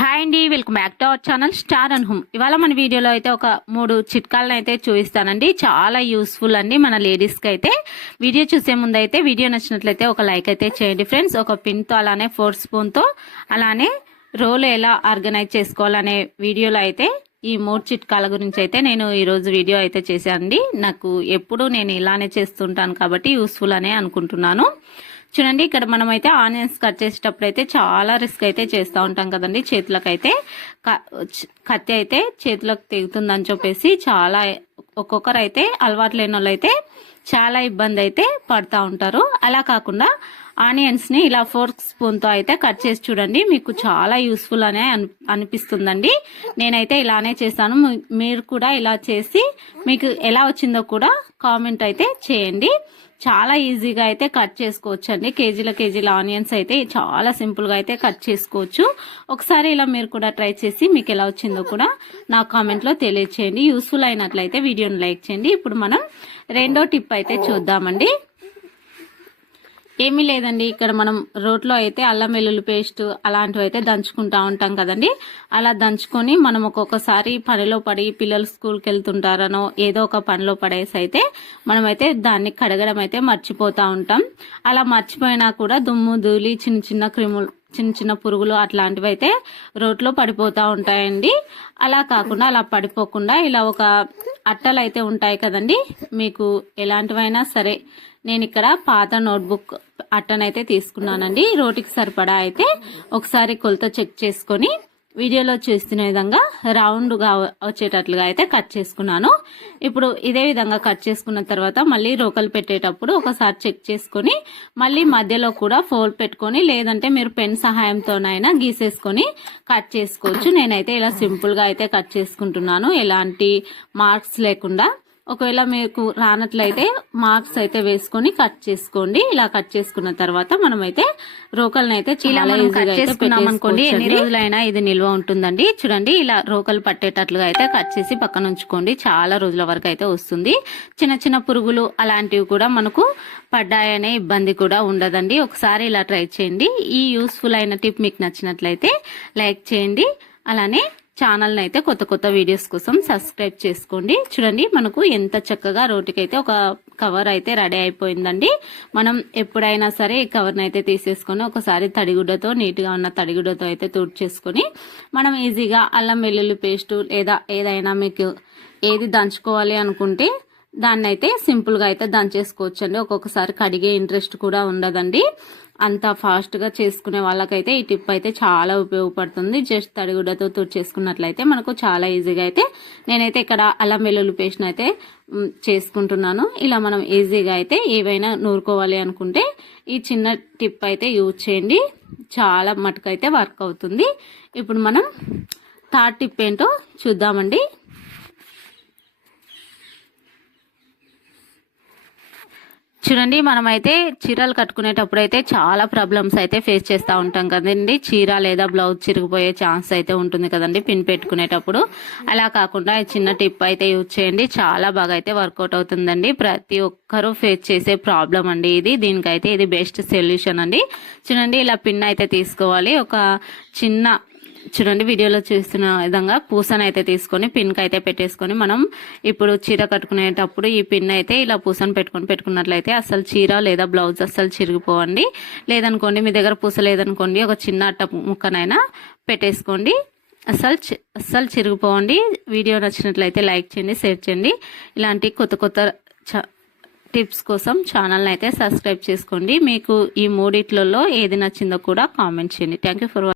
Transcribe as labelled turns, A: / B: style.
A: Hi అండి welcome back to our channel Star and Home. ఇవాళ మన వీడియోలో అయితే ఒక మూడు చిట్కాలను అయితే చూపిస్తానండి. చాలా యూస్ఫుల్ అండి మన లేడీస్కి అయితే. వీడియో చూసే ముందు అయితే వీడియో నచ్చినట్లయితే ఒక లైక్ అయితే చేయండి ఫ్రెండ్స్ ఒక పిన్తో అలానే ఫోర్ స్పూన్తో అలానే రోలు ఎలా ఆర్గనైజ్ చేసుకోవాలనే వీడియోలో అయితే ఈ మూడు చిట్కాల గురించి అయితే నేను ఈరోజు వీడియో అయితే చేశానండి. నాకు ఎప్పుడు నేను ఇలానే చేస్తుంటాను కాబట్టి యూస్ఫుల్ అనే అనుకుంటున్నాను. చూడండి ఇక్కడ మనం అయితే ఆనియన్స్ కట్ చేసేటప్పుడు అయితే చాలా రిస్క్ అయితే చేస్తూ ఉంటాం కదండి చేతులకు అయితే కత్తి అయితే చేతులకు తెగుతుందని చెప్పేసి చాలా ఒక్కొక్కరు అయితే అలవాటు లేని వాళ్ళు అయితే చాలా ఇబ్బంది అయితే పడుతూ ఉంటారు. అలా కాకుండా ఆనియన్స్ని ఇలా ఫోర్క్ స్పూన్తో అయితే కట్ చేసి చూడండి. మీకు చాలా యూస్ఫుల్ అనే అనిపిస్తుందండి. నేనైతే ఇలానే చేస్తాను మీరు కూడా ఇలా చేసి మీకు ఎలా వచ్చిందో కూడా కామెంట్ అయితే చేయండి. చాలా ఈజీగా అయితే కట్ చేసుకోవచ్చు అండి కేజీల కేజీల ఆనియన్స్ అయితే చాలా సింపుల్గా అయితే కట్ చేసుకోవచ్చు. ఒకసారి ఇలా మీరు కూడా ట్రై చేసి మీకు ఎలా వచ్చిందో కూడా నా కామెంట్లో తెలియచేయండి. యూస్ఫుల్ అయినట్లయితే వీడియోని లైక్ చేయండి. ఇప్పుడు మనం రెండో టిప్ అయితే చూద్దామండి. ఏమీ లేదండి. ఇక్కడ మనం రోట్లో అయితే అల్లం వెల్లుల్లి పేస్ట్ అలాంటివి అయితే దంచుకుంటా ఉంటాం కదండి. అలా దంచుకొని మనం ఒక్కొక్కసారి పనిలో పడి పిల్లలు స్కూల్కి వెళ్తుంటారనో ఏదో ఒక పనిలో పడేసి అయితే మనమైతే దాన్ని కడగడం అయితే మర్చిపోతూ ఉంటాం. అలా మర్చిపోయినా కూడా దుమ్ము ధూళి చిన్న చిన్న క్రిములు చిన్న చిన్న పురుగులు అట్లాంటివి అయితే రోడ్లో పడిపోతూ ఉంటాయండి. అలా కాకుండా అలా పడిపోకుండా ఇలా ఒక అట్టలు అయితే ఉంటాయి కదండి. మీకు ఎలాంటివైనా సరే నేను ఇక్కడ పాత నోట్బుక్ అట్టనైతే తీసుకున్నానండి. రోటికి సరిపడా అయితే ఒకసారి కొలత చెక్ చేసుకొని వీడియోలో చూస్తున్న విధంగా రౌండ్గా వచ్చేటట్లుగా అయితే కట్ చేసుకున్నాను. ఇప్పుడు ఇదే విధంగా కట్ చేసుకున్న తర్వాత మళ్ళీ రోకలు పెట్టేటప్పుడు ఒకసారి చెక్ చేసుకొని మళ్ళీ మధ్యలో కూడా ఫోల్డ్ పెట్టుకొని లేదంటే మీరు పెన్ సహాయంతోనైనా గీసేసుకొని కట్ చేసుకోవచ్చు. నేనైతే ఇలా సింపుల్గా అయితే కట్ చేసుకుంటున్నాను. ఎలాంటి మార్క్స్ లేకుండా. ఒకవేళ మీకు రానట్లయితే మార్క్స్ అయితే వేసుకొని కట్ చేసుకోండి. ఇలా కట్ చేసుకున్న తర్వాత మనం అయితే రోకల్ని అయితే చాలా ఈజీగా చేసుకున్నాం అనుకోండి ఎన్ని రోజులైనా ఇది నిల్వ ఉంటుందండి. చూడండి ఇలా రోకలు పట్టేటట్లుగా అయితే కట్ చేసి పక్కన ఉంచుకోండి. చాలా రోజుల వరకు అయితే వస్తుంది. చిన్న చిన్న పురుగులు అలాంటివి కూడా మనకు పడ్డాయనే ఇబ్బంది కూడా ఉండదండి. ఒకసారి ఇలా ట్రై చేయండి. ఈ యూస్ఫుల్ అయిన టిప్ మీకు నచ్చినట్లయితే లైక్ చేయండి. అలానే ఛానల్ని అయితే కొత్త కొత్త వీడియోస్ కోసం సబ్స్క్రైబ్ చేసుకోండి. చూడండి మనకు ఎంత చక్కగా రోటికైతే ఒక కవర్ అయితే రెడీ అయిపోయిందండి. మనం ఎప్పుడైనా సరే ఈ కవర్ని అయితే తీసేసుకొని ఒకసారి తడిగుడ్డతో నీట్గా ఉన్న తడిగుడ్డతో అయితే తుడిచేసుకొని మనం ఈజీగా అల్లం వెల్లుల్లి పేస్టు లేదా ఏదైనా మీకు ఏది దంచుకోవాలి అనుకుంటే దాన్ని అయితే సింపుల్గా అయితే దంచేసుకోవచ్చు అండి ఒక్కొక్కసారి కడిగే ఇంట్రెస్ట్ కూడా ఉండదండి. అంత ఫాస్ట్గా చేసుకునే వాళ్ళకైతే ఈ టిప్ అయితే చాలా ఉపయోగపడుతుంది. జస్ట్ తడిగుడ్డతో చేసుకున్నట్లయితే మనకు చాలా ఈజీగా అయితే నేనైతే ఇక్కడ అల్లం వెల్లుల్లి పేస్ట్ అయితే చేసుకుంటున్నాను. ఇలా మనం ఈజీగా అయితే ఏవైనా నూరుకోవాలి అనుకుంటే ఈ చిన్న టిప్ అయితే యూజ్ చేయండి. చాలా మటుకైతే వర్క్ అవుతుంది. ఇప్పుడు మనం థర్డ్ టిప్ ఏంటో చూద్దామండి. చూడండి మనమైతే చీరలు కట్టుకునేటప్పుడు అయితే చాలా ప్రాబ్లమ్స్ అయితే ఫేస్ చేస్తూ ఉంటాం కదండి. చీర లేదా బ్లౌజ్ చిరిగిపోయే ఛాన్స్ అయితే ఉంటుంది కదండి పిన్ పెట్టుకునేటప్పుడు. అలా కాకుండా చిన్న టిప్ అయితే యూజ్ చేయండి. చాలా బాగా అయితే వర్కౌట్ అవుతుందండి. ప్రతి ఒక్కరూ ఫేస్ చేసే ప్రాబ్లం అండి ఇది. దీనికైతే ఇది బెస్ట్ సొల్యూషన్ అండి. చూడండి ఇలా పిన్ అయితే తీసుకోవాలి. ఒక చిన్న చూడండి వీడియోలో చూస్తున్న విధంగా పూసను అయితే తీసుకొని పిన్కి అయితే పెట్టేసుకొని మనం ఇప్పుడు చీర కట్టుకునేటప్పుడు ఈ పిన్ అయితే ఇలా పూసను పెట్టుకొని పెట్టుకున్నట్లయితే అసలు చీర లేదా బ్లౌజ్ అస్సలు చిరిగిపోవండి. లేదనుకోండి మీ దగ్గర పూస లేదనుకోండి ఒక చిన్న అట్ట ముక్కనైనా పెట్టేసుకోండి. అస్సలు అస్సలు చిరిగిపోవండి. వీడియో నచ్చినట్లయితే లైక్ చేయండి షేర్ చేయండి. ఇలాంటి కొత్త కొత్త టిప్స్ కోసం ఛానల్ని అయితే సబ్స్క్రైబ్ చేసుకోండి. మీకు ఈ మూడిట్లలో ఏది నచ్చిందో కూడా కామెంట్ చేయండి. Thank for